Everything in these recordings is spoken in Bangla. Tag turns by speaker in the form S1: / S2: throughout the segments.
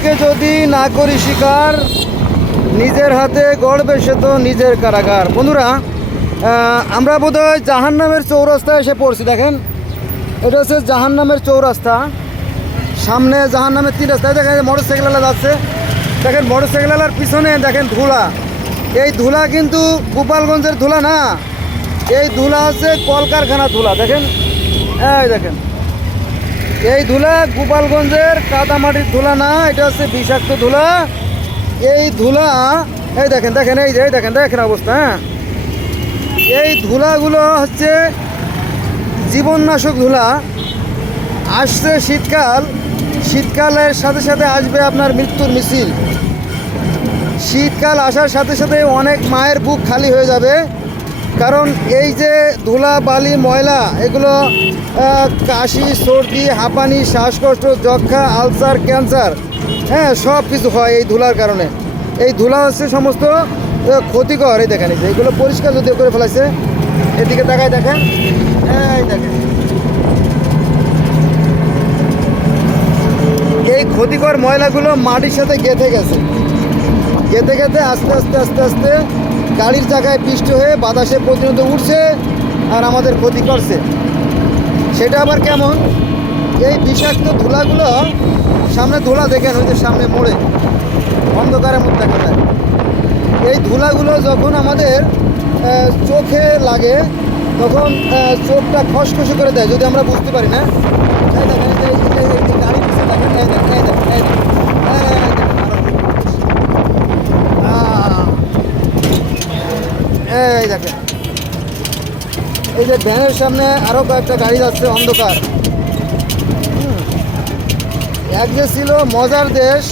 S1: জীবনকে যদি না করি শিকার, নিজের হাতে গড়বে সে তো নিজের কারাগার। বন্ধুরা আমরা বোধহয় জাহান নামের চৌরাস্তায় এসে পড়ছি, দেখেন। এটা হচ্ছে জাহান নামের চৌরাস্তা। সামনে জাহান নামের তিন রাস্তায় দেখেন মোটর সাইকেলওয়ালা যাচ্ছে। দেখেন মোটর সাইকেলওয়ালার পিছনে, দেখেন, ধুলা। এই ধুলা কিন্তু গোপালগঞ্জের ধুলা না। এই ধুলা হচ্ছে কলকারখানা ধুলা, দেখেন? এই দেখেন। এই ধুলা গোপালগঞ্জের কাদামাটির ধুলা না, এটা হচ্ছে বিষাক্ত ধুলা। এই ধুলা, এই দেখেন দেখেন, এই যে দেখেন দেখেন অবস্থা হ্যাঁ। এই ধুলাগুলো হচ্ছে জীবননাশক ধুলা। আসছে শীতকাল, শীতকালের সাথে সাথে আসবে আপনার মৃত্যুর মিছিল। শীতকাল আসার সাথে সাথে অনেক মায়ের বুক খালি হয়ে যাবে। কারণ এই যে ধুলা, বালি, ময়লা, এগুলো কাশি, সর্দি, হাঁপানি, শ্বাসকষ্ট যক্ষা আলসার, ক্যান্সার হ্যাঁ সব কিছু হয় এই ধুলার কারণে। এই ধুলা হচ্ছে সমস্ত ক্ষতিকর। এই দেখেন এগুলো পরিষ্কার যদিও করে ফেলাইছে। এদিকে দেখায়, দেখেন। এই দেখেন। এই ক্ষতিকর ময়লাগুলো মাটির সাথে গেঁথে গেছে। গেঁথে গেঁথে আস্তে আস্তে আস্তে আস্তে গাড়ির জায়গায় পিষ্ট হয়ে বাতাসে প্রতিনিয়ত উঠছে আর আমাদের ক্ষতি করছে। সেটা আবার কেমন? এই বিষাক্ত ধুলাগুলো সামনে ধুলা দেখেন ওই যে সামনে মোড়ে। অন্ধকারের মধ্যে যায়। এই ধুলাগুলো যখন আমাদের চোখে লাগে তখন চোখটা খসখসে করে দেয় যদি আমরা বুঝতে পারি না। এই দেখেন, এই দেখেন, দেখেন, এই দেখেন, এই দেখেন, এই দেখেন, এই দেখেন, আহ, এই দেখেন। এই যে ভ্যানের সামনে আরও কয়েকটা গাড়ি যাচ্ছে অন্ধকার। এক যে ছিল মজার দেশ,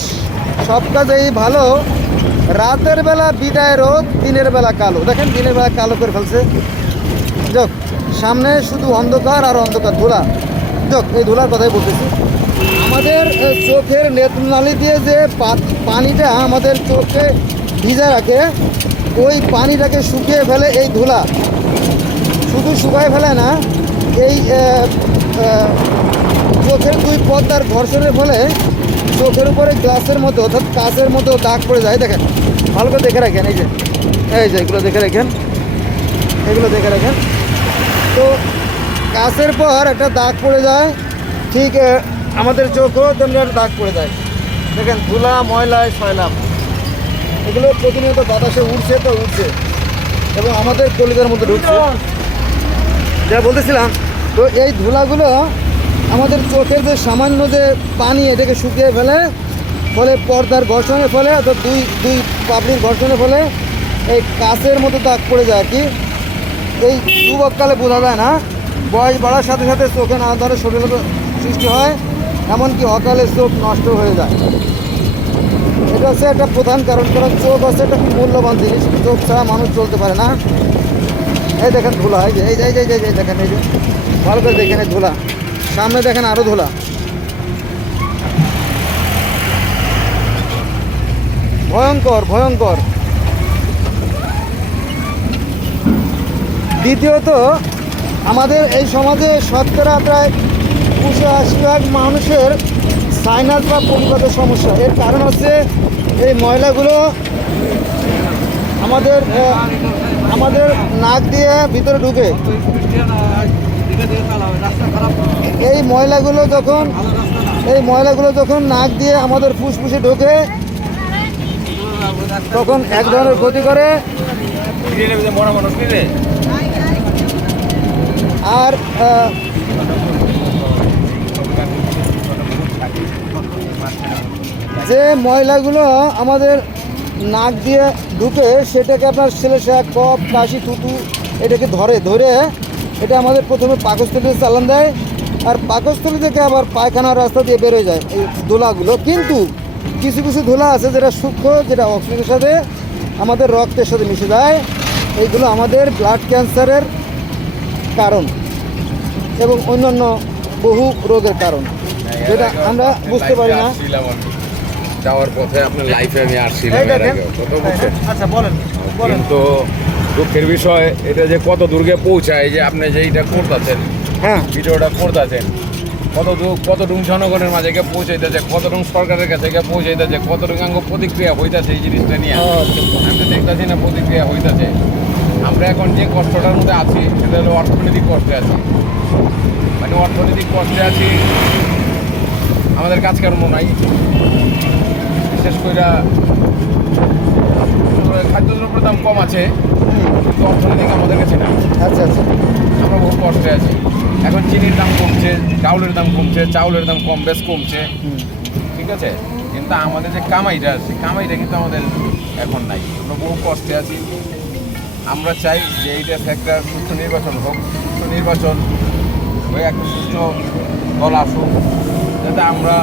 S1: সব কাজেই ভালো। রাতের বেলা বিদায় রোদ, দিনের বেলা কালো। দেখেন দিনের বেলা কালো করে ফেলছে। যাক, সামনে শুধু অন্ধকার আর অন্ধকার ধুলা। যাক, এই ধুলার কথাই বলতেছি। আমাদের চোখের নেত্রনালী দিয়ে যে পানিটা আমাদের চোখে ভিজা রাখে ওই পানিটাকে শুকিয়ে ফেলে এই ধুলা। শুধু শুকায় ফেলে না, এই চোখের দুই পর্দার ঘর্ষণের ফলে চোখের উপরে গ্লাসের মতো অর্থাৎ কাঁচের মতো দাগ পড়ে যায়। দেখেন, ভালো করে দেখে রাখেন, এই যে এই যে, এগুলো দেখে রাখেন, এগুলো দেখে রাখেন। তো কাঁচের পর একটা দাগ পড়ে যায়, ঠিক আমাদের চোখও তেমনি একটা দাগ পড়ে যায়। দেখেন, ধুলা ময়লায় সয়লাম এগুলো প্রতিনিয়ত বাতাসে উঠছে তো উঠছে এবং আমাদের কলিজার মধ্যে ঢুকছে। যা বলতেছিলাম, তো এই ধুলাগুলো আমাদের চোখের যে সামান্য যে পানি এটাকে শুকিয়ে ফেলে, ফলে পর্দার ঘর্ষণের ফলে অর্থাৎ দুই দুই পাবলির ঘর্ষণের ফলে এই কাছের মতো দাগ পড়ে যায় আর কি। এই যুবককালে বোঝা যায় না, বয়স বাড়ার সাথে সাথে চোখে নানা ধরনের শরীর সৃষ্টি হয়, এমনকি অকালে চোখ নষ্ট হয়ে যায়। হচ্ছে একটা প্রধান কারণ কারণ চোখ হচ্ছে একটা মূল্যবান জিনিস। চোখ ছাড়া মানুষ চলতে পারে না। এই দেখেন ধুলা এই যে এই যে এই যে, এই দেখেন এই যে। ভালো করে দেখেন এই ধুলা। সামনে দেখেন আরও ধুলা। ভয়ঙ্কর ভয়ঙ্কর। দ্বিতীয়ত আমাদের এই সমাজে শতকরা প্রায় দুশো আশি ভাগ মানুষের সাইনাস বা পরিপাতের সমস্যা। এর কারণ হচ্ছে এই ময়লাগুলো আমাদের আমাদের নাক দিয়ে ভিতরে ঢুকে। এই ময়লাগুলো যখন এই ময়লাগুলো যখন নাক দিয়ে আমাদের ফুসফুসে ঢোকে তখন এক ধরনের ক্ষতি করে। আর যে ময়লাগুলো আমাদের নাক দিয়ে ঢুকে সেটাকে আপনার ছেলেসা কপ, কাশি, থুতু এটাকে ধরে ধরে এটা আমাদের প্রথমে পাকস্থলীতে চালান দেয় আর পাকস্থলী থেকে আবার পায়খানার রাস্তা দিয়ে বেরোয় যায় এই ধুলাগুলো। কিন্তু কিছু কিছু ধুলা আছে যেটা সূক্ষ্ম, যেটা অক্সিজেনের সাথে আমাদের রক্তের সাথে মিশে যায়। এইগুলো আমাদের ব্লাড ক্যান্সারের কারণ এবং অন্যান্য বহু রোগের কারণ। যেটা আমরা বুঝতে পারি না।
S2: যাওয়ার পথে আপনার লাইফে আমি আসছিলাম কত
S1: আচ্ছা বলেন বলেন।
S2: কিন্তু দুঃখের বিষয় এটা যে কত দূরকে পৌঁছায় যে আপনি যে এইটা করতেছেন
S1: হ্যাঁ।
S2: ভিডিওটা করতেছেন কতটুকু কতটুকু জনগণের মাঝে গিয়ে পৌঁছাইতেছে কতটুকু সরকারের কাছে গিয়ে পৌঁছাইতেছে কতটুকু আঙ্গ প্রতিক্রিয়া হইতাছে এই জিনিসটা নিয়ে।
S1: আচ্ছা, আচ্ছা।
S2: আমি তো দেখতেছি না প্রতিক্রিয়া হইতাছে। আমরা এখন যে কষ্টটার মধ্যে আছি সেটা হলো অর্থনৈতিক কষ্টে আছি। মানে অর্থনৈতিক কষ্টে আছি আমাদের কাজকর্ম নাই বিশেষ করে খাদ্যদ্রব্যের দাম কম আছে কিন্তু অর্থনৈতিক আমাদের কাছে না
S1: আচ্ছা আচ্ছা।
S2: আমরা বহু কষ্টে আছি। এখন চিনির দাম কমছে চাউলের দাম কমছে চাউলের দাম কম বেশ কমছে। ঠিক আছে? কিন্তু আমাদের যে কামাইটা আছে কামাইটা কিন্তু আমাদের এখন নাই। আমরা বহু কষ্টে আছি। আমরা চাই যে এইটা একটা সুস্থ নির্বাচন হোক। সুস্থ নির্বাচন হয়ে একটা সুস্থ দল আসুক। যাতে আমরা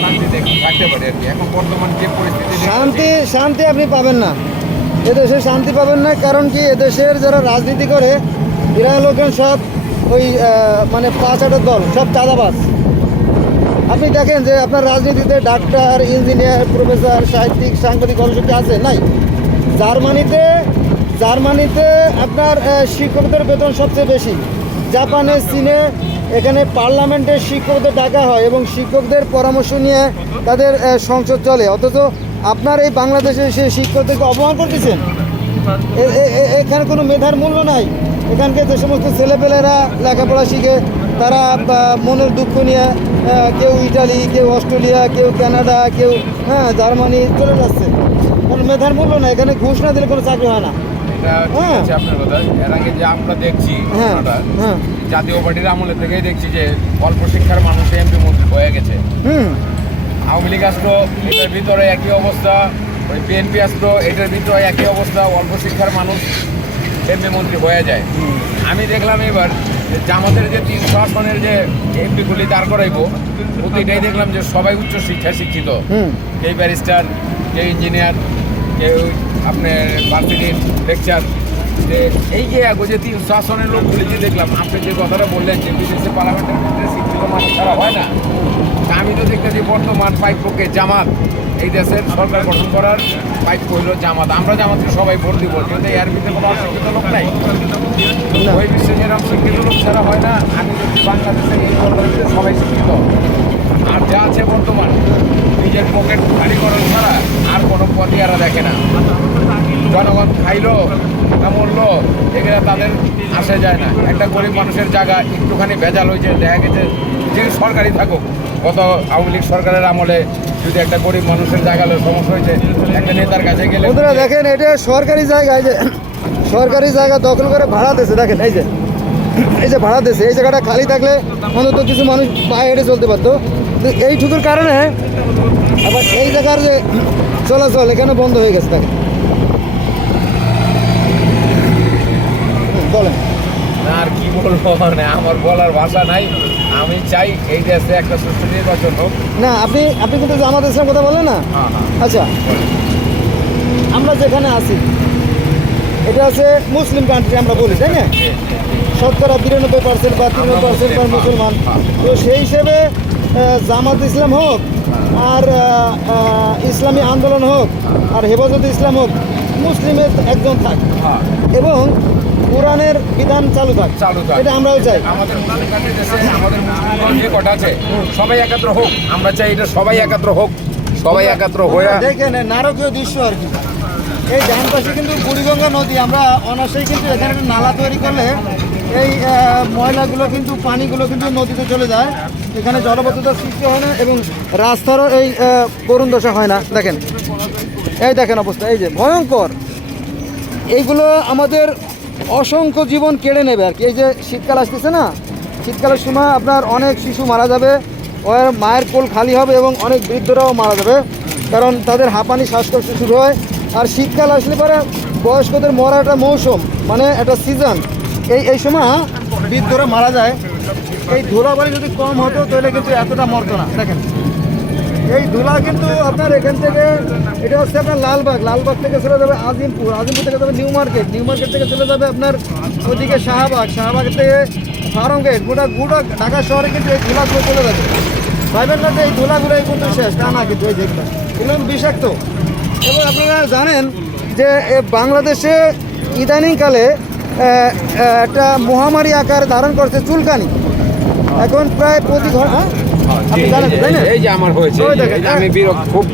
S2: শান্তিতে থাকতে পারি আর কি। এখন বর্তমান যে পরিস্থিতি
S1: শান্তি শান্তি আপনি পাবেন না। এদেশে শান্তি পাবেন না, কারণ কি এদেশের যারা রাজনীতি করে, এরা লোকের সব ওই মানে পাঁচ আটের দল, সব চাঁদাবাজ। আপনি দেখেন যে আপনার রাজনীতিতে ডাক্তার, ইঞ্জিনিয়ার, প্রফেসর, সাহিত্যিক, সাংবাদিক কর্মসূচি আছে? নাই। জার্মানিতে জার্মানিতে আপনার শিক্ষকদের বেতন সবচেয়ে বেশি। জাপানে, চীনে এখানে পার্লামেন্টের শিক্ষকদের ডাকা হয় এবং শিক্ষকদের পরামর্শ নিয়ে তাদের সংসদ চলে। অথচ আপনার এই বাংলাদেশে সেই শিক্ষকদেরকে অপমান করতেছেন? এখানে কোনো মেধার মূল্য নাই। এখানকে যে সমস্ত ছেলেপেলেরা লেখাপড়া শিখে, তারা মনের দুঃখ নিয়ে কেউ ইটালি, কেউ অস্ট্রেলিয়া, কেউ কানাডা, কেউ হ্যাঁ জার্মানি চলে যাচ্ছে। কারণ মেধার মূল্য নাই। এখানে ঘুষ না দিলে কোনো চাকরি হয় না।
S2: এটা ঠিক। আছে আপনার কথা। এর আগে যে আমরা দেখছি ঘটনাটা, জাতীয় পার্টির আমলে থেকেই দেখছি যে অল্প শিক্ষার মানুষ এমপি মন্ত্রী হয়ে গেছে।
S1: হুম।
S2: আওয়ামী লীগ আসলো এটার ভিতরে একই অবস্থা ওই বিএনপি আসলো এটার ভিতরে একই অবস্থা অল্প শিক্ষার মানুষ এমপি মন্ত্রী হয়ে যায়। আমি দেখলাম এবার জামাতের যে তিনশো আসনের যে এমপি এমপিগুলি দাঁড় করাইবো প্রতিটাই দেখলাম যে সবাই উচ্চ শিক্ষা শিক্ষিত কেউ ব্যারিস্টার কেউ ইঞ্জিনিয়ার কেউ আপনার ভার্সিটির লেকচার যে এই যে তিন শাসনের লোকগুলি যে দেখলাম আপনি যে কথাটা বললেন যে বিদেশে পার্লামেন্টের মধ্যে শিক্ষিত মানুষ ছাড়া হয় না আমি তো দেখতেছি বর্তমান পাইপকে জামাত এই দেশের সরকার গঠন করার পাইপ হইল জামাত আমরা জামাতকে সবাই ভোট দিব কিন্তু এর ভিতরে কোনো অশিক্ষিত লোক নাই ওই বিশ্বে যেরকম শিক্ষিত লোক ছাড়া হয় না আমি যদি বাংলাদেশে এই সরকারের সবাই শিক্ষিত আর যা আছে বর্তমান, নিজের পকেট খালি করার ছাড়া আর কোনো পথই এরা দেখে না। জনগণ খাইলো না মরলো, এগুলো তাদের আসে যায় না। একটা গরিব মানুষের জায়গা একটুখানি ভেজাল হয়েছে, দেখা গেছে যে সরকারি থাকুক। গত আওয়ামী লীগ সরকারের আমলে যদি একটা গরিব মানুষের জায়গা সমস্যা হয়েছে, একটা নেতার কাছে গেলে
S1: বন্ধুরা দেখেন, এটা সরকারি জায়গা যে সরকারি জায়গা দখল করে ভাড়া দিয়েছে, দেখেন, এই যে এই যে ভাড়া দিয়েছে, এই জায়গাটা খালি থাকলে অন্তত কিছু মানুষ পায়ে হেঁটে চলতে পারতো। এইটুকুর কারণে আবার এই জায়গার যে চলাচল এখানে বন্ধ হয়ে গেছে হুম, বলেন।
S2: আর কি বলব মানে আমার বলার ভাষা নাই। আমি চাই এই দেশে একটা সুষ্ঠু নির্বাচন হোক।
S1: না আপনি আপনি কিন্তু জামাত ইসলাম কথা বলেন না?
S2: হ্যাঁ হ্যাঁ।
S1: আচ্ছা। আমরা যেখানে আছি এটা আছে মুসলিম কান্ট্রি আমরা বলি তাই না? শতকরা বিরানব্বই পার্সেন্ট বা তিরানব্বই পার্সেন্ট বা মুসলমান। তো সেই হিসেবে জামাত ইসলাম হোক আর ইসলামী আন্দোলন হোক আর হেফাজত ইসলাম হোক মুসলিমের একজন থাক। এবং কোরআনের বিধান চালু থাক।
S2: চালু থাক।
S1: এটা আমরাও চাই।
S2: আমাদের আমাদের যে কটা আছে সবাই একাত্র হোক। আমরা চাই এটা সবাই একাত্র হোক। সবাই একাত্র হয়ে
S1: দেখেন নারকীয় দৃশ্য আর কি। এই ডান পাশে কিন্তু বুড়িগঙ্গা নদী আমরা অনাসেই কিন্তু এখানে একটা নালা তৈরি করলে এই ময়লাগুলো কিন্তু, পানিগুলো কিন্তু নদীতে চলে যায়। এখানে জলবদ্ধতার সৃষ্টি হয় না এবং রাস্তারও এই করুণ দশা হয় না। দেখেন, এই দেখেন অবস্থা, এই যে ভয়ঙ্কর। এইগুলো আমাদের অসংখ্য জীবন কেড়ে নেবে আর কি। এই যে শীতকাল আসতেছে না, শীতকালের সময় আপনার অনেক শিশু মারা যাবে, ওর মায়ের কোল খালি হবে এবং অনেক বৃদ্ধরাও মারা যাবে। কারণ তাদের হাঁপানি, শ্বাসকষ্ট শুরু হয়। আর শীতকাল আসলে পরে বয়স্কদের মরা একটা মৌসুম মানে একটা সিজন এই এই সময় বৃদ্ধরা মারা যায়। এই ধুলাবালি যদি কম হতো, তাহলে কিন্তু এতটা মরতো না। দেখেন। এই ধুলা কিন্তু আপনার এখান থেকে, এটা হচ্ছে আপনার লালবাগ। লালবাগ থেকে চলে যাবে আজিমপুর। আজিমপুর থেকে যাবে নিউ মার্কেট। নিউ মার্কেট থেকে চলে যাবে আপনার ওদিকে শাহবাগ। শাহবাগ থেকে ফার্ম গেট গোটা ঢাকা শহরে কিন্তু এই ধুলা ধুলাগুলো চলে যাবে। ভাইবেন না যে এই ধুলাগুলো এই পর্যন্ত শেষ। তা না কিন্তু, এই যেগুলো এগুলো। বিষাক্ত। এবং আপনারা জানেন যে বাংলাদেশে ইদানিংকালে একটা মহামারী আকার ধারণ করছে চুলকানি। এখন প্রায় প্রতি ঘর হ্যাঁ? না?
S2: এই যে আমার হয়েছে আমি বিরক্ত খুব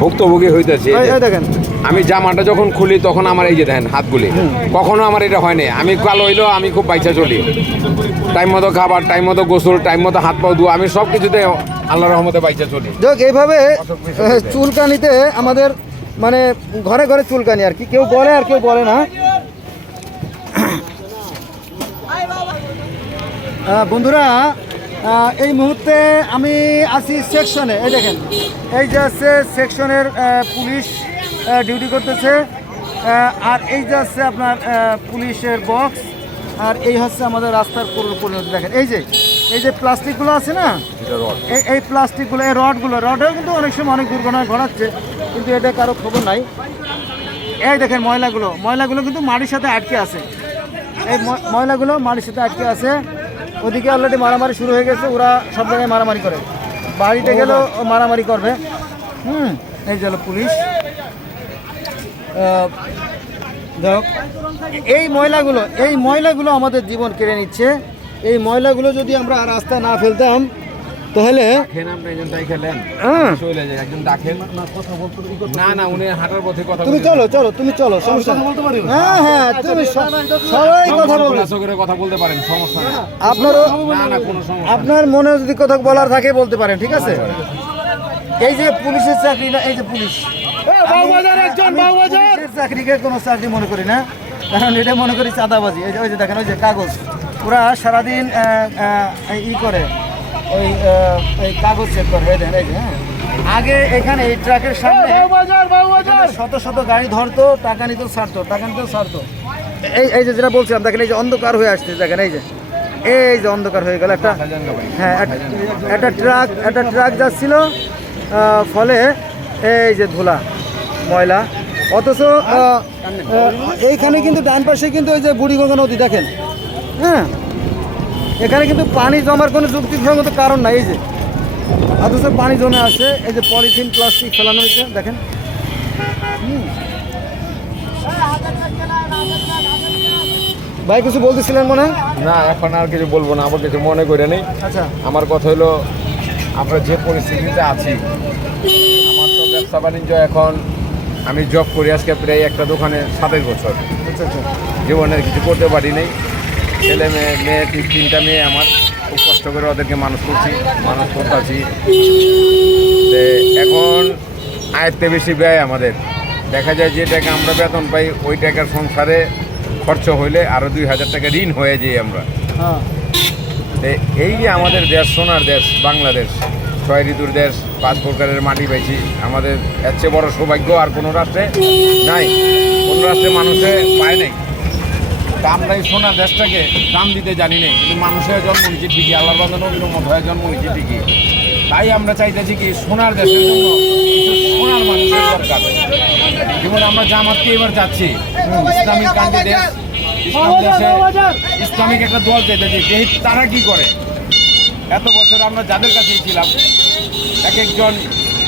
S2: ভুক্তভোগী হইতেছি
S1: দেখেন।
S2: আমি জামাটা যখন খুলি তখন আমার এই যে দেখেন হাতগুলি। কখনো আমার এটা হয়নি আমি কালো হইল আমি খুব বাইচা চলি। টাইম মতো খাবার টাইম মতো গোসল টাইম মতো হাত পাও ধোয়া আমি সব কিছুতে আল্লাহ রহমতে বাইচা চলি।
S1: যাক এইভাবে চুলকানিতে আমাদের মানে ঘরে ঘরে চুলকানি আর কি। কেউ বলে আর কেউ বলে না। বন্ধুরা এই মুহূর্তে আমি আছি সেকশনে। এই দেখেন এই যে আছে সেকশনের পুলিশ ডিউটি করতেছে। আর এই যে আছে আপনার পুলিশের বক্স। আর এই হচ্ছে আমাদের রাস্তার পরি- পরিণতি। দেখেন এই যে এই যে প্লাস্টিকগুলো আছে না এই এই প্লাস্টিকগুলো এই রডগুলো রডেও কিন্তু অনেক সময় অনেক দুর্ঘটনা ঘটাচ্ছে কিন্তু এটা কারও খবর নাই। এই দেখেন ময়লাগুলো ময়লাগুলো কিন্তু মাটির সাথে আটকে আছে। এই ম- ময়লাগুলো মাটির সাথে আটকে আছে। ওদিকে অলরেডি মারামারি শুরু হয়ে গেছে ওরা সব জায়গায় মারামারি করে। বাড়িতে গেলেও মারামারি করবে। হুম এই যে পুলিশ। যাই এই ময়লাগুলো এই ময়লাগুলো আমাদের জীবন কেড়ে নিচ্ছে। এই ময়লাগুলো যদি আমরা রাস্তায় না ফেলতাম তাহলে তুমি চলো চলো তুমি চলো সমস্যা হ্যাঁ হ্যাঁ তুমি সবাই কথা বলবে
S2: কথা বলতে পারেন সমস্যা না
S1: আপনার মনে যদি কথা বলার থাকে বলতে পারেন ঠিক আছে? এই যে পুলিশের চাকরি না এই যে পুলিশ। চাকরিকে কোনো চাকরি মনে করি না কারণ এটা মনে করি চাঁদাবাজি। ওই যে দেখেন ওই যে কাগজ। ওরা সারাদিন ই করে। ওই এই কাগজ চেক করে দেখেন এই হ্যাঁ আগে এখানে এই ট্রাকের সামনে শত শত গাড়ি ধরতো টাকা নিত ছাড়তো টাকা নিত ছাড়তো। এই এই যে যেটা বলছিলাম দেখেন এই যে অন্ধকার হয়ে আসছে দেখেন এই যে। এই যে অন্ধকার হয়ে গেল একটা হ্যাঁ এক- একটা ট্রাক একটা ট্রাক যাচ্ছিল ফলে এই যে ধুলা ময়লা। অথচ এইখানে কিন্তু ডান পাশে কিন্তু ওই যে বুড়িগঙ্গা নদী দেখেন। হ্যাঁ এখানে কিন্তু পানি জমার কোনো যুক্তিসঙ্গত কারণ নাই এই যে। অথচ পানি জমে আছে এই যে পলিথিন প্লাস্টিক ফেলানো হয়েছে দেখেন। ভাই কিছু বলতেছিলেন মনে?
S2: না এখন আর কিছু বলব না আমার কিছু মনে করে নেই।
S1: আচ্ছা।
S2: আমার কথা হলো আমরা যে পরিস্থিতিতে আছি আমার তো ব্যবসা বাণিজ্য এখন আমি জব করি আজকে প্রায় একটা দোকানে সাতাশ বছর।
S1: আচ্ছা আচ্ছা।
S2: জীবনের কিছু করতে পারি নাই। ছেলে মেয়ে মেয়ে তিন- তিনটা মেয়ে আমার। খুব কষ্ট করে ওদেরকে মানুষ করছি মানুষ করতেছি। এখন আয়ত্তে বেশি ব্যয় আমাদের। দেখা যায় যে টাকা আমরা বেতন পাই ওই টাকার সংসারে খরচ হইলে আরও দুই হাজার টাকা ঋণ হয়ে যাই আমরা।
S1: হ্যাঁ।
S2: এই যে আমাদের দেশ সোনার দেশ বাংলাদেশ ছয় ঋতুর দেশ পাঁচ প্রকারের মাটি পাইছি। আমাদের এর চেয়ে বড় সৌভাগ্য আর কোনো রাষ্ট্রে নাই। কোনো রাষ্ট্রে মানুষে পায় নাই। তা আমরা এই সোনার দেশটাকে দাম দিতে জানি না কিন্তু মানুষের জন্ম নিচ্ছে ঠিকই আল্লাহর বান্ধব নবীর মত হয়ে জন্ম নিচ্ছে ঠিকই। তাই আমরা চাইতেছি কি সোনার দেশের জন্য সোনার মানুষের দরকার। যেমন আমরা জামাতকে এবার যাচ্ছি ইসলামিক কান্ট্রি দেশ ইসলাম দেশে ইসলামিক একটা দল চাইতেছি দেখি তারা কি করে? এত বছর আমরা যাদের কাছেই ছিলাম এক একজন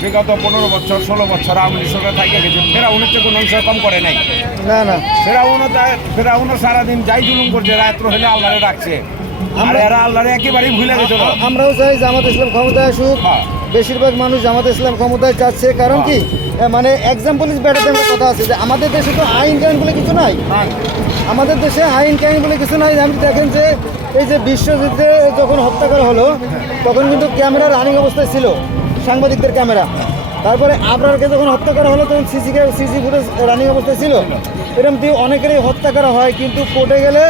S2: বিগত পনেরো বছর ষোলো বছর আওয়ামী লীগ থাকে গেছে। ফেরাউনের চেয়ে কোনো অংশ কম করে নাই।
S1: না না।
S2: ফেরাউনও ফেরাউনও সারাদিন যাই জুলুম করছে রাত্র হলে আল্লাহরে ডাকছে। আর
S1: আমরা-
S2: এরা আল্লাহরে একেবারেই ভুলে গেছিল
S1: আমরাও চাই জামাত ইসলাম ক্ষমতায় আসুক।
S2: হ্যাঁ।
S1: বেশিরভাগ মানুষ জামাত ইসলাম ক্ষমতায় চাচ্ছে। কারণ কি? মানে এক্সাম্পল ইস বেটার একটা কথা আছে যে আমাদের দেশে তো আইন কানুন বলে কিছু নাই। আমাদের দেশে আইন কানুন বলে কিছু নাই। আপনি দেখেন যে এই যে বিশ্বযুদ্ধে যখন হত্যা করা হলো তখন কিন্তু ক্যামেরা রানিং অবস্থায় ছিল। সাংবাদিকদের ক্যামেরা। তারপরে আবরারকে যখন হত্যা করা হলো তখন সিসি সিসি ফুটেজ রানিং অবস্থায় ছিল। এরকম দিয়ে অনেকেরই হত্যা করা হয় কিন্তু কোর্টে গেলে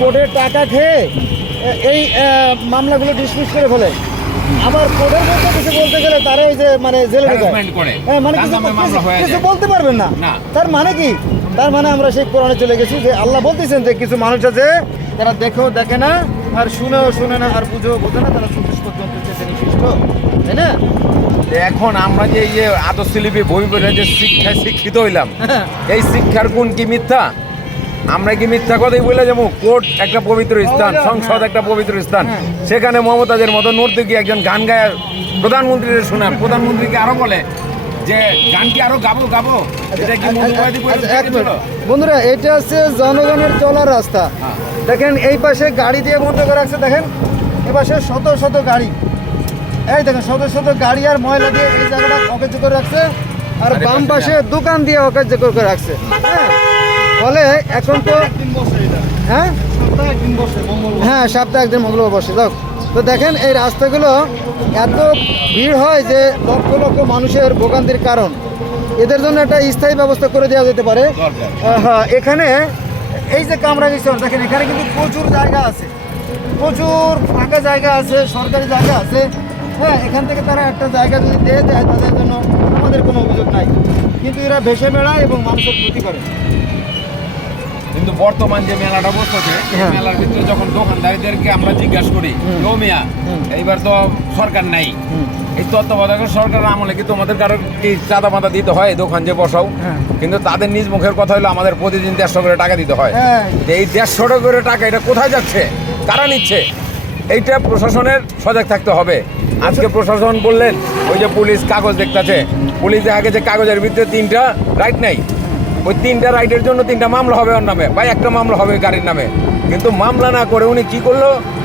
S1: কোর্টের টাকা খেয়ে এই মামলাগুলো ডিসমিস করে ফেলে। আবার কোর্টের মধ্যে কিছু বলতে গেলে তারা ওই যে মানে জেলে। হ্যাঁ মানে কিছু কিছু বলতে পারবেন
S2: না।
S1: তার মানে কি? তার মানে আমরা সেই কোরআনে চলে গেছি যে আল্লাহ বলতেছেন যে কিছু মানুষ আছে তারা দেখেও দেখে না আর শুনেও শুনে না আর বুঝেও বোঝে না তারা চব্বিশ পর্যন্ত তাই না?
S2: এখন আমরা যে এই যে বই পড়ে যে শিক্ষায় শিক্ষিত হইলাম
S1: হ্যাঁ।
S2: এই শিক্ষার কোন কি মিথ্যা? আমরা কি মিথ্যা কথাই বলে যাব? কোর্ট একটা পবিত্র স্থান সংসদ একটা পবিত্র স্থান।
S1: হ্যাঁ।
S2: সেখানে মমতাজের মতো নর্তকী একজন গান গায় প্রধানমন্ত্রীর শোনান প্রধানমন্ত্রীকে আরও বলে যে গান কি আরও গাবো গাবো? এটা কি
S1: আচ্ছা, এক মিনিট। বন্ধুরা এটা হচ্ছে জনগণের চলার রাস্তা। দেখেন এই পাশে গাড়ি দিয়ে বন্ধ করে রাখছে। দেখেন এপাশে শত শত গাড়ি। এই দেখেন শত শত গাড়ি আর ময়লা দিয়ে এই জায়গাটা অকেজ করে রাখছে। আর বাম
S2: পাশে
S1: দোকান দিয়ে অকেজ করে রাখছে। হ্যাঁ ফলে এখন তো হ্যাঁ? হ্যাঁ সপ্তাহে একদিন মঙ্গলবার বসে। যাক তো দেখেন এই রাস্তাগুলো এত ভিড় হয় যে লক্ষ লক্ষ মানুষের ভোগান্তির কারণ। এদের জন্য একটা স্থায়ী ব্যবস্থা করে দেওয়া যেতে পারে। হ্যাঁ এখানে এই যে কামরা মিশন দেখেন এখানে কিন্তু প্রচুর জায়গা আছে। প্রচুর ফাঁকা জায়গা আছে সরকারি জায়গা আছে। হ্যাঁ এখান থেকে তারা একটা জায়গা যদি দিয়ে দেয় তাদের জন্য আমাদের কোনো অভিযোগ নাই। কিন্তু এরা ভেসে বেড়ায় এবং মানুষের ক্ষতি করে।
S2: কিন্তু বর্তমান যে মেলাটা বসতেছে
S1: হ্যাঁ।
S2: মেলার ভিতরে যখন দোকানদারদেরকে আমরা জিজ্ঞাসা করি
S1: হুম।
S2: ও মিয়া এইবার তো সরকার নাই। এই তত্ত্বাবধায়ক সরকার আমলে কি তোমাদের কারও কি চাঁদা মাদা দিতে হয় দোকান যে বসাও?
S1: হ্যাঁ।
S2: কিন্তু তাদের নিজ মুখের কথা হলো আমাদের প্রতিদিন দেড়শো করে টাকা দিতে হয়।
S1: হ্যাঁ।
S2: এই দেড়শো করে টাকা এটা কোথায় যাচ্ছে? কারা নিচ্ছে? এইটা প্রশাসনের সজাগ থাকতে হবে। আজকে প্রশাসন বললেন, ওই যে পুলিশ কাগজ দেখতেছে পুলিশ দেখা গেছে কাগজের ভিতরে তিনটা রাইট নাই। ওই তিনটা রাইটের জন্য তিনটা মামলা হবে ওর নামে, বা একটা মামলা হবে গাড়ির নামে। কিন্তু মামলা না করে উনি কি করল?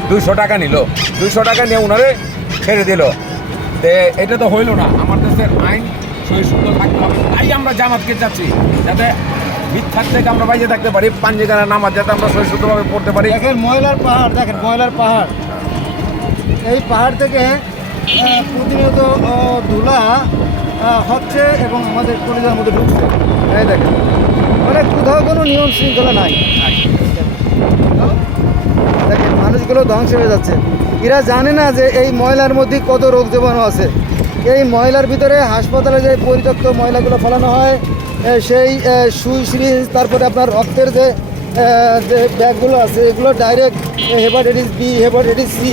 S2: দুইশো টাকা নিল। দুইশো টাকা নিয়ে উনারে ছেড়ে দিল। তে এটা তো হইল না। আমার দেশের আইন সহি সুন্দর থাকতে হবে। তাই আমরা জামাতকে চাচ্ছি, যাতে মিথ্যার থেকে আমরা বাইরে থাকতে পারি, পাঞ্জিকারা নামাজ যাতে আমরা সহি শুদ্ধভাবে পড়তে পারি।
S1: দেখেন ময়লার পাহাড়, দেখেন ময়লার পাহাড়। এই পাহাড় থেকে প্রতিনিয়ত ধুলা হচ্ছে এবং আমাদের কলিজার মধ্যে ঢুকছে। এই দেখেন মানে কোথাও কোনো নিয়ম শৃঙ্খলা নাই। দেখেন, মানুষগুলো ধ্বংস হয়ে যাচ্ছে। এরা জানে না যে এই ময়লার মধ্যে কত রোগ জীবাণু আছে। এই ময়লার ভিতরে হাসপাতালে যে পরিত্যক্ত ময়লাগুলো ফেলানো হয় সেই সুই সিরিজ তারপরে আপনার রক্তের যে যে ব্যাগগুলো আছে এগুলো direct hepatitis B hepatitis C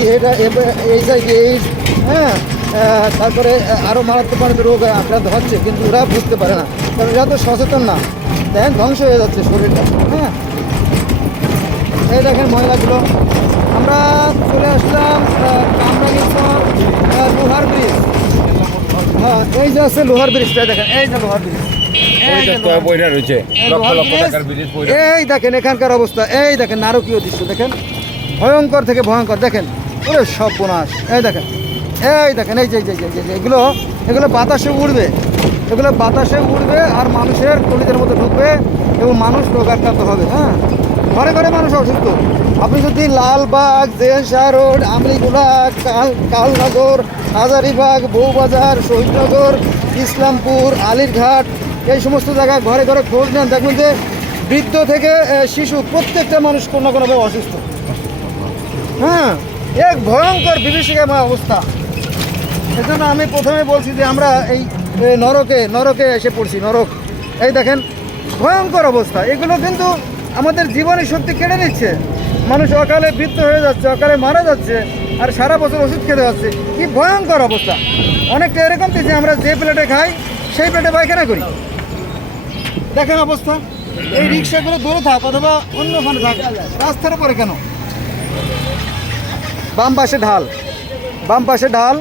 S1: HIV AIDS হ্যাঁ? তারপরে আরও মারাত্মক মারাত্মক রোগ আক্রান্ত হচ্ছে কিন্তু ওরা বুঝতে পারে না। কারণ এরা তো সচেতন না। দেখেন ধ্বংস হয়ে যাচ্ছে শরীরটা হ্যাঁ? এই দেখেন মহিলাগুলো। আমরা চলে আসলাম আহ, লোহার ব্রিজ হ্যাঁ এই যে আছে লোহার ব্রিজটা দেখেন এই যে লোহার ব্রিজ এই দেখেন এখানকার অবস্থা। এই দেখেন নারকীয় দৃশ্য দেখেন। ভয়ঙ্কর থেকে ভয়ঙ্কর দেখেন। ওরে সব বোনাস এই দেখেন। এই দেখেন এই যে এগুলো এগুলো বাতাসে উড়বে। এগুলো বাতাসে উড়বে আর মানুষের কলিদের মধ্যে ঢুকবে এবং মানুষ রোগাক্রান্ত হবে হ্যাঁ? ঘরে ঘরে মানুষ অসুস্থ। আপনি যদি লালবাগ জেন শাহ রোড আমলিগুলা কাল কালনগর হাজারিবাগ বউবাজার শহীদনগর ইসলামপুর আলিরঘাট এই সমস্ত জায়গায় ঘরে ঘরে খোঁজ নেন। দেখবেন যে বৃদ্ধ থেকে শিশু প্রত্যেকটা মানুষ কোনো না কোনোভাবে অসুস্থ। হ্যাঁ এক ভয়ঙ্কর বিভীষিকাময় অবস্থা। এজন্য আমি প্রথমে বলছি যে আমরা এই নরকে নরকে এসে পড়ছি, নরক। এই দেখেন, ভয়ঙ্কর অবস্থা। এগুলো কিন্তু আমাদের জীবনের শক্তি কেড়ে নিচ্ছে। মানুষ অকালে বৃত্ত হয়ে যাচ্ছে, অকালে মারা যাচ্ছে, আর সারা বছর ওষুধ খেতে যাচ্ছে কি ভয়ঙ্কর অবস্থা। অনেকটা এরকম যে আমরা যে প্লেটে খাই, সেই প্লেটে পায়খানা করি। দেখেন অবস্থা। এই রিক্সাগুলো দূরে থাক অথবা অন্য অন্যখানে থাক, রাস্তার উপরে কেন? বাম পাশে ঢাল, বাম পাশে ঢাল,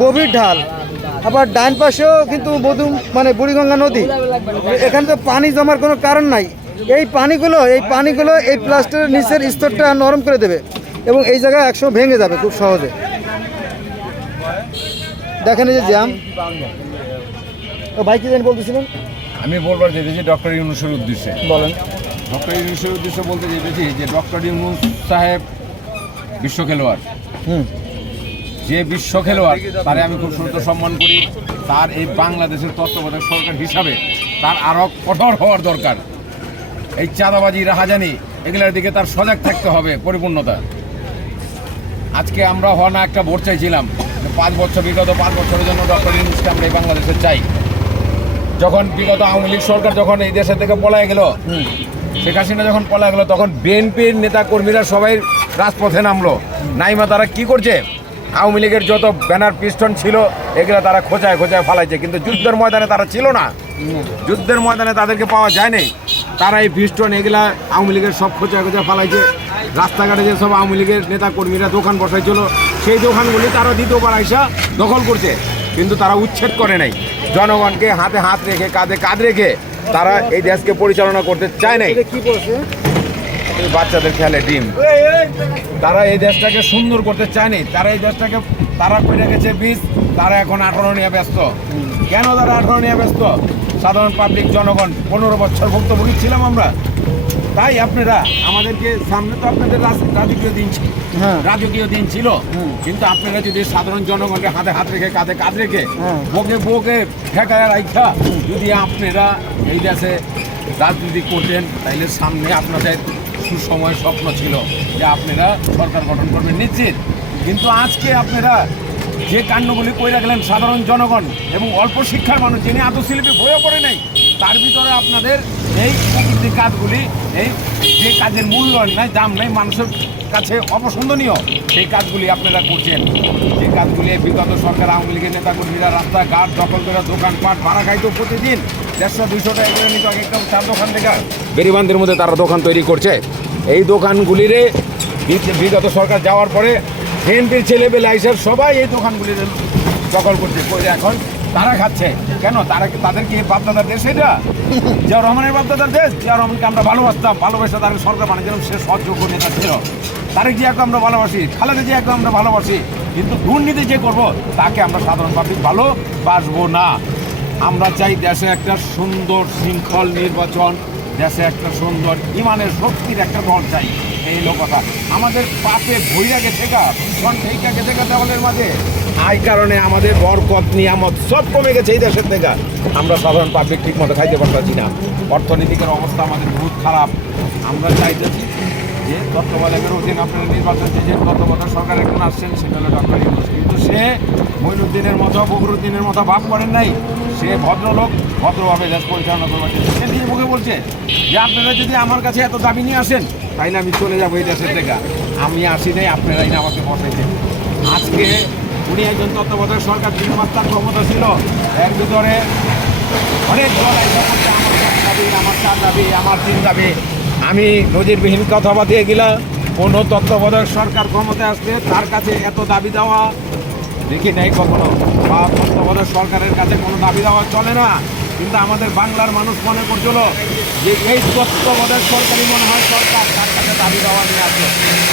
S1: গভীর ঢাল। আবার ডান পাশেও কিন্তু মধু মানে বুড়িগঙ্গা নদী। এখানে তো পানি জমার কোনো কারণ নাই। এই পানিগুলো এই পানিগুলো এই প্লাস্টিকের নিচের স্তরটা নরম করে দেবে এবং এই জায়গায় একশো ভেঙে যাবে খুব সহজে। দেখেন এই যে জ্যাম। ও ভাই কি জানি বলতেছিলেন?
S2: আমি বলবার চাইতেছি ডক্টর ইউনুসের উদ্দেশ্যে।
S1: বলেন।
S2: ডক্টর ইউনুসের উদ্দেশ্যে বলতে চাইতেছি যে ডক্টর ইউনুস সাহেব বিশ্ব খেলোয়াড়।
S1: হুম।
S2: যে বিশ্ব খেলোয়াড় তারে আমি খুব সুন্দর সম্মান করি। তার এই বাংলাদেশের তত্ত্বাবধায়ক সরকার হিসাবে তার আরও কঠোর হওয়ার দরকার। এই চাঁদাবাজি রাহাজানি এগুলোর দিকে তার সজাগ থাকতে হবে পরিপূর্ণতা। আজকে আমরা হওয়া না একটা ভোট চাইছিলাম। পাঁচ বছর বিগত পাঁচ বছরের জন্য ডক্টর ইউনুসকে আমরা এই বাংলাদেশে চাই। যখন বিগত আওয়ামী লীগ সরকার যখন এই দেশের থেকে পলায় গেল শেখ হাসিনা যখন পলায় গেল তখন বিএনপির নেতা কর্মীরা সবাই রাজপথে নামলো। নাইমা তারা কি করছে? আওয়ামী লীগের যত ব্যানার পিস্টন ছিল এগুলো তারা খোঁচায় খোঁচায় ফালাইছে। কিন্তু যুদ্ধের ময়দানে তারা ছিল না। যুদ্ধের ময়দানে তাদেরকে পাওয়া যায়নি তারা এই পিস্টন এগুলা আওয়ামী লীগের সব খোঁচায় খোঁচায় ফালাইছে। রাস্তাঘাটে যে সব আওয়ামী লীগের নেতা কর্মীরা দোকান বসাইছিল সেই দোকানগুলি তারা দ্বিতীয়বার আইসা দখল করছে। কিন্তু তারা উচ্ছেদ করে নাই। জনগণকে হাতে হাত রেখে কাঁধে কাঁধ রেখে তারা এই দেশকে পরিচালনা করতে চায় নাই। বাচ্চাদের খেলে ডিম। তারা এই দেশটাকে সুন্দর করতে চায়নি তারা এই দেশটাকে তারা করে গেছে বীজ তারা এখন আঠারো নিয়ে ব্যস্ত। কেন তারা আঠারো নিয়ে ব্যস্ত? সাধারণ পাবলিক জনগণ পনেরো বছর ভুক্তভোগী ছিলাম আমরা। তাই আপনারা আমাদেরকে সামনে তো আপনাদের রাজ- রাজকীয় দিন ছিল
S1: হ্যাঁ।
S2: রাজকীয় দিন ছিল
S1: হুম।
S2: কিন্তু আপনারা যদি সাধারণ জনগণকে হাতে হাত রেখে কাঁধে কাঁধ রেখে
S1: হ্যাঁ।
S2: বুকে বুকে ঠেকায় রাখা যদি আপনারা এই দেশে রাজনীতি করতেন তাইলে সামনে আপনাদের সুসময় স্বপ্ন ছিল যে আপনারা সরকার গঠন করবেন নিশ্চিত কিন্তু আজকে আপনারা যে কাণ্ডগুলি করে রাখলেন সাধারণ জনগণ এবং অল্প শিক্ষার মানুষ যিনি এত শিল্পী বইও পড়ে নাই তার ভিতরে আপনাদের এই প্রকৃতির কাজগুলি, এই যে কাজের মূল্য নাই, দাম নেই, মানুষের কাছে অপছন্দনীয়, সেই কাজগুলি আপনারা করছেন। যে কাজগুলি বিগত সরকার, আওয়ামী লীগের নেতাকর্মীরা রাস্তাঘাট দখল করে দোকানপাট ভাড়া খাইতো প্রতিদিন। দেড়শো, দুইশো টাকা করে নিত এক একটা চার দোকান থেকে। বেরিবান্ধের মধ্যে তারা দোকান তৈরি করছে। এই দোকানগুলিরে বিগত সরকার যাওয়ার পরে বিএনপির ছেলেবেলে আইসার সবাই এই দোকানগুলির দখল করছে। করে এখন তারা খাচ্ছে। কেন? তারা কি- তাদের কি বাপদাদার দেশ এটা? জিয়া রহমানের বাপদাদার দেশ? জিয়া রহমানকে আমরা ভালোবাসতাম, ভালোবেসে তার সরকার বানিয়েছিলাম সে সহযোগ্য নেতা ছিল। তারেক জিয়াকে আমরা ভালোবাসি, খালেদা জিয়াকে আমরা ভালোবাসি, কিন্তু দুর্নীতি যে করব, তাকে আমরা সাধারণ পাবলিক ভালোবাসবো না। আমরা চাই দেশে একটা সুন্দর, শৃঙ্খল নির্বাচন, দেশে একটা সুন্দর, ইমানের শক্তির একটা দল চাই। এই লোক কথা। আমাদের পাপে ভইরা গেছে গা ভীষণ ঠেকা গেছে দেওয়ালের মাঝে? এই কারণে আমাদের বরকত, নিয়ামত সব কমে গেছে এই দেশের থেকে। আমরা সাধারণ পাবলিক ঠিক মতো খাইতে পারতাছি না। অর্থনৈতিকের অবস্থা আমাদের বহুত খারাপ। আমরা চাইতেছি যে তত্ত্বাবধানের অধীন আপনারা নির্বাচন যে তত্ত্বাবধান সরকার এখন আসছেন, সেটা হলো ডক্টর কিন্তু সে মইনুদ্দিনের মতো বকরুদ্দিনের মতো ভাব করেন নাই, সে ভদ্রলোক ভদ্রভাবে দেশ পরিচালনা করবার চেষ্টা সে নিজে মুখে বলছে যে, আপনারা যদি আমার কাছে এত দাবি নিয়ে আসেন তাইলে আমি চলে যাব এই দেশের থেকে। আমি আসি নাই, আপনারাই না আমাকে বসাইছেন আজকে উনি একজন তত্ত্বাবধায়ক সরকার তিন মাস তার ক্ষমতা ছিল, এর ভিতরে অনেক দল আমার দাবি, আমার চার দাবি, আমার তিন দাবি। আমি নজিরবিহীন কথা বাতিয়ে গেলাম কোনো তত্ত্বাবধায়ক সরকার ক্ষমতায় আসলে তার কাছে এত দাবি দেওয়া দেখি নাই কখনো। বা তত্ত্বাবধায়ক সরকারের কাছে কোনো দাবি দেওয়া চলে না। কিন্তু আমাদের বাংলার মানুষ মনে করছিল যে এই তত্ত্বাবধায়ক সরকারই মনে হয় সরকার তার কাছে দাবি দেওয়া নিয়ে আসে।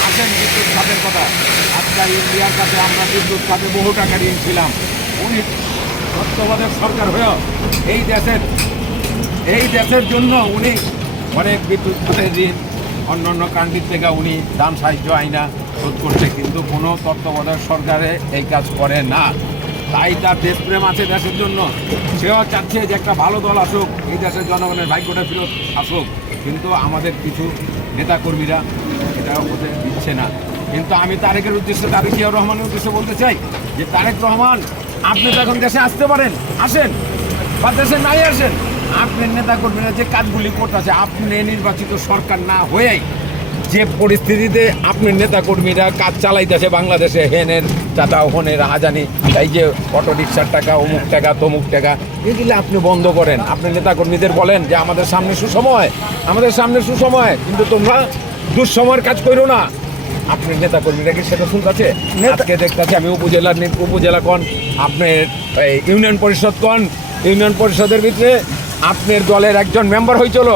S2: আসেন বিদ্যুৎ খাতের কথা। আজকাল ইন্ডিয়ার কাছে আমরা বিদ্যুৎ খাতে বহু টাকা ঋণ উনি তত্ত্বাবধায়ক সরকার হয়েও এই দেশের এই দেশের জন্য উনি অনেক বিদ্যুৎ খাতের ঋণ অন্য অন্য কান্ট্রির থেকে উনি দান সাহায্য আইনা শোধ করছে, কিন্তু কোনো তত্ত্বাবধায়ক সরকারে এই কাজ করে না। তাই তার দেশপ্রেম আছে দেশের জন্য। সেও চাচ্ছে যে একটা ভালো দল আসুক, এই দেশের জনগণের ভাগ্যটা ফেরত আসুক। কিন্তু আমাদের কিছু নেতাকর্মীরা এটা হতে দিচ্ছে না। কিন্তু আমি তারেকের উদ্দেশ্যে, তারেক জিয়া রহমানের উদ্দেশ্যে বলতে চাই যে, তারেক রহমান, আপনি তো এখন দেশে আসতে পারেন, আসেন, বা দেশে নাই আসেন। আপনার নেতা কর্মীরা যে কাজগুলি করতেছে, আপনি নির্বাচিত সরকার না হয়েই যে পরিস্থিতিতে আপনার নেতা কর্মীরা কাজ চালাইতেছে বাংলাদেশে হেনের টাটা হনের আজানি এই যে অটো রিক্সার টাকা অমুক টাকা তমুক টাকা এগুলো আপনি বন্ধ করেন। আপনি নেতা কর্মীদের বলেন যে আমাদের সামনে সুসময় আমাদের সামনে সুসময় কিন্তু তোমরা দুঃসময়ের কাজ করো না। আপনার নেতা কর্মীরা কি সেটা শুনতেছে? আজকে দেখতেছি আমি উপজেলার উপজেলা কন আপনার এই ইউনিয়ন পরিষদ কন ইউনিয়ন পরিষদের ভিতরে আপনার দলের একজন মেম্বার হয়েছিল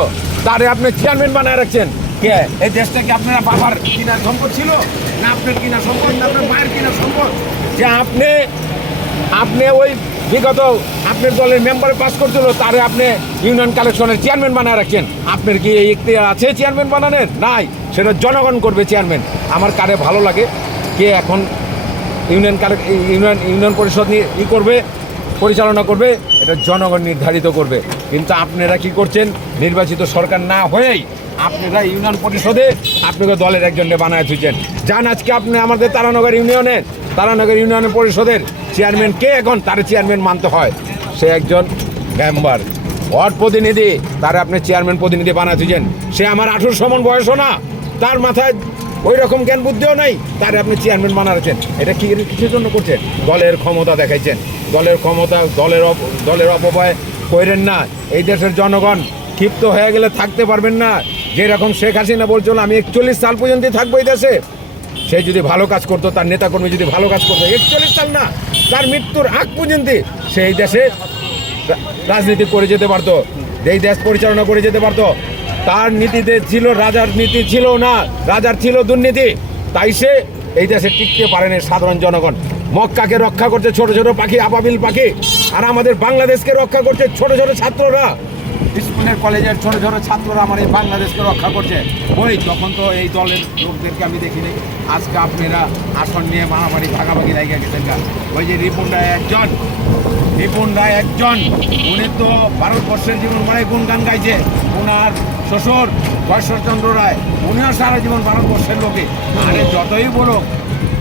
S2: তারে আপনি চেয়ারম্যান বানায় রাখছেন। কে? এই দেশটা কি আপনারা বাবার কিনা সম্পদ ছিল? না আপনার কিনা সম্পদ, না আপনার মায়ের কিনা সম্পদ? যে আপনি আপনি ওই বিগত আপনার দলের মেম্বারে পাস করছিল, তারে আপনি ইউনিয়ন কালেকশনের চেয়ারম্যান বানায় রাখছেন। আপনার কি এই ইখতিয়ার আছে চেয়ারম্যান বানানোর? নাই। সেটা জনগণ করবে চেয়ারম্যান আমার কারে ভালো লাগে কে এখন ইউনিয়ন কালেক ইউনিয়ন ইউনিয়ন পরিষদ নিয়ে ই করবে, পরিচালনা করবে, এটা জনগণ নির্ধারিত করবে। কিন্তু আপনারা কি করছেন? নির্বাচিত সরকার না হয়েই আপনারা ইউনিয়ন পরিষদে আপনাকে দলের একজনকে বানায় তুলছেন যান আজকে আপনি আমাদের তারানগর ইউনিয়নের তারানগর ইউনিয়ন পরিষদের চেয়ারম্যান কে এখন? তার চেয়ারম্যান মানতে হয়। সে একজন মেম্বার ওয়ার্ড প্রতিনিধি, তার আপনি চেয়ারম্যান প্রতিনিধি বানায় তুলছেন সে আমার আঠেরো সমান বয়সও না। তার মাথায় ওই রকম জ্ঞান বুদ্ধিও নাই। তার আপনি চেয়ারম্যান বানাচ্ছেন এটা কি কিসের জন্য করছেন? দলের ক্ষমতা দেখাইছেন। দলের ক্ষমতা, দলের দলের অপব্যয় করেন না। এই দেশের জনগণ ক্ষিপ্ত হয়ে গেলে থাকতে পারবেন না। যেরকম শেখ হাসিনা বলছিল, আমি একচল্লিশ সাল পর্যন্ত থাকব এই দেশে। সে যদি ভালো কাজ করতো, তার নেতাকর্মী যদি ভালো কাজ করতো, একচল্লিশ সাল না, তার মৃত্যুর আগ পর্যন্ত সে এই দেশে রাজনীতি করে যেতে পারতো এই দেশ পরিচালনা করে যেতে পারতো। তার নীতিতে ছিল, রাজার নীতি ছিল না, রাজার ছিল দুর্নীতি। তাই সে এই দেশে টিকতে পারেনি সাধারণ জনগণ। মক্কাকে রক্ষা করছে ছোট ছোট পাখি, আবাবিল পাখি, আর আমাদের বাংলাদেশকে রক্ষা করছে ছোট ছোট ছাত্ররা। স্কুলের কলেজের ছোট ছোট ছাত্ররা আমার এই বাংলাদেশকে রক্ষা করছে। ওই তখন তো এই দলের লোকদেরকে আমি দেখিনি। আজকে আপনারা আসন নিয়ে মারামারি, ভাগাভাগি লাগিয়ে গেছেন। ওই যে রিপুন রায় একজন, রিপুন রায় একজন। উনি তো ভারতবর্ষের জীবন মানে গুণগান গাইছে। ওনার শ্বশুর ঈশ্বরচন্দ্র রায়, উনিও সারা জীবন ভারতবর্ষের লোকে। আরে যতই বলুক,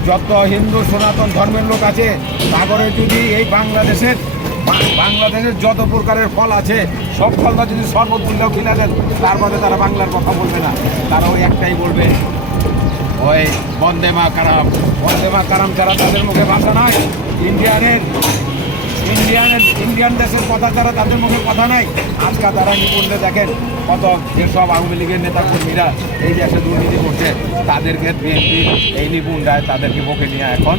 S2: যত হিন্দু, সনাতন ধর্মের লোক আছে, তারপরে যদি এই বাংলাদেশের বাংলাদেশের যত প্রকারের ফল আছে সব ফলটা যদি শরবত মূল্যও কিনা দেন তার মধ্যে তারা বাংলার কথা বলবে না। তারা ওই একটাই বলবে ওই বন্দে মা কারাম বন্দে মা কারাম যারা তাদের মুখে ভাষা নয় ইন্ডিয়ানের ইন্ডিয়ানের ইন্ডিয়ান দেশের কথা যারা তাদের মুখে কথা নাই আজকে তারা নিপুণে দেখেন কত যেসব আওয়ামী লীগের নেতা কর্মীরা এই দেশে দুর্নীতি করছে তাদেরকে বিএনপি এই নিপুণ রায় তাদেরকে বকে নিয়ে এখন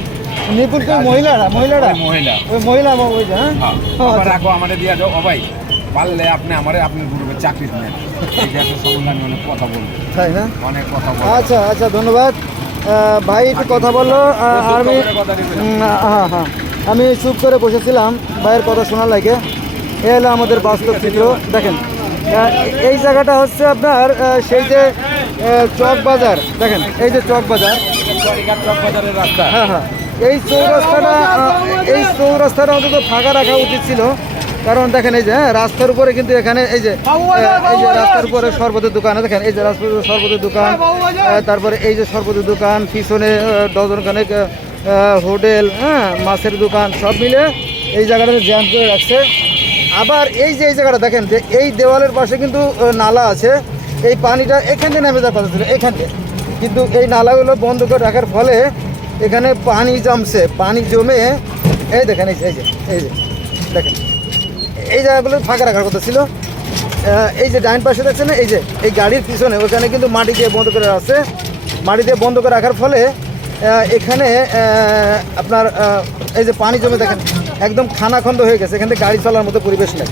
S1: নিপুণ মহিলারা? মহিলারা?
S2: মহিলা।
S1: ওই মহিলা হ্যাঁ?
S2: হ্যাঁ,
S1: আচ্ছা।
S2: রাখো আমাদের দিয়ে যাও ভাই। পারলে আপনি আমারে আপনার গ্রুপে চাকরি দেশের সম্বন্ধে আমি অনেক কথা বলব।
S1: তাই না?
S2: অনেক কথা বলব।
S1: আচ্ছা আচ্ছা ধন্যবাদ। ভাই একটু কথা বলল আমি হ্যাঁ হ্যাঁ। আমি চুপ করে বসেছিলাম। ভাইয়ের কথা শোনার লাগে। এ হলো আমাদের বাস্তব চিত্র। দেখেন এই জায়গাটা হচ্ছে আপনার সেই যে চক বাজার। দেখেন এই যে চক বাজার।
S2: রাস্তা।
S1: হ্যাঁ হ্যাঁ। এই চৌরাস্তাটা এই চৌরাস্তাটা অন্তত ফাঁকা রাখা উচিত ছিল। কারণ দেখেন এই যে হ্যাঁ রাস্তার উপরে কিন্তু এখানে এই যে এই যে রাস্তার উপরে শরবতের দোকান দেখেন এই যে রাস্তার উপরে শরবতের দোকান তারপরে এই যে শরবতের দোকান পিছনে ডজন খানেক হোটেল হ্যাঁ মাছের দোকান সব মিলে এই জায়গাটাতে জ্যাম করে রাখছে। আবার এই যে এই জায়গাটা দেখেন যে এই দেওয়ালের পাশে কিন্তু নালা আছে। এই পানিটা এখান থেকে নেমে যাওয়ার কথা ছিল এখান থেকে কিন্তু এই নালাগুলো বন্ধ করে রাখার ফলে এখানে পানি জমছে পানি জমে এই দেখেন এই যে এই যে এই যে দেখেন। এই জায়গাগুলো ফাঁকা রাখার কথা ছিল। এই যে ডাইন পাশে না, এই যে এই গাড়ির পিছনে ওখানে কিন্তু মাটি দিয়ে বন্ধ করে আছে। মাটি দিয়ে বন্ধ করে রাখার ফলে এখানে আপনার এই যে পানি জমে দেখেন একদম খানাখন্দ হয়ে গেছে। এখান গাড়ি চলার মতো পরিবেশ নেই।